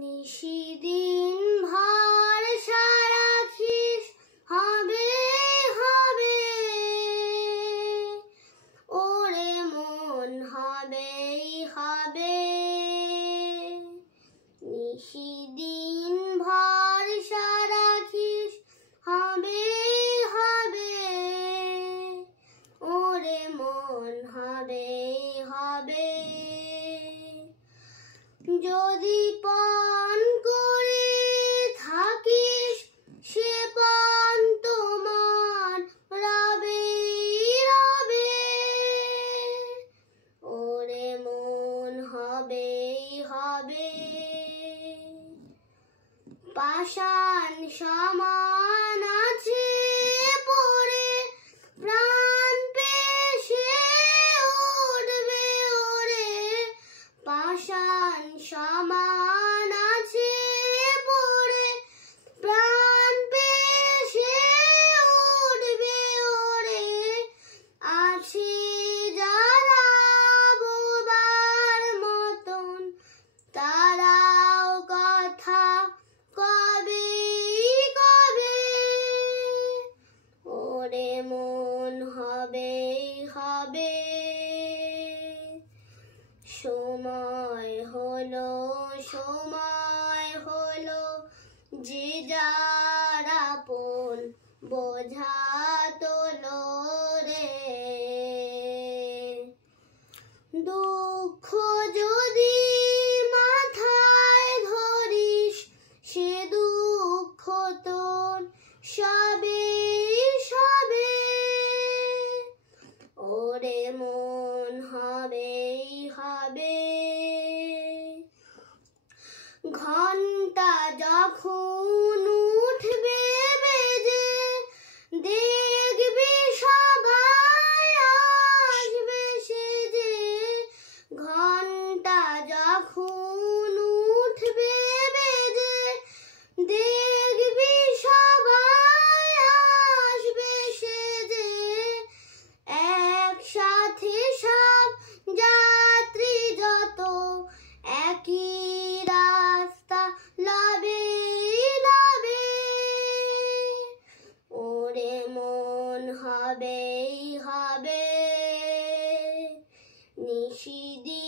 নিশিদিন ভরসা রাখিস হবে হবে, ওরে মন হবেই হবে। নিশিদিন ভরসা রাখিস হবে হবে, ওরে মন হবেই হবে। যদি পান করে থাকিস সে পান তোমার রবে রবে, ওরে মন হবেই হবে। পাষাণ সমান আছে পড়ে প্রাণ পেশে উঠবে ওরে, পাষাণ সমান আছে পড়ে প্রাণ পেশে উঠবে ওরে। আছে যারা বোবার মতন তারাও কথা কবে কবে, ওরে মন হবেই হবে। সময় হলো যে যার আপন বোঝা তোলো রে। দুঃখ যদি মাথায় ধরিস সে দুঃখ তোর সবে সবে, ওরে মন হবেই হবে। ঘন্টা যখন উঠবে বেজে দেখবি সবাই আসবে সেজে, ঘন্টা যখন উঠবে বেজে দেখবি সবাই আসবে সেজে। একসাথে সব যাত্রী যত একই রাস্তা লবে লবে, ওরে মন হবেই হবে। নিশিদিন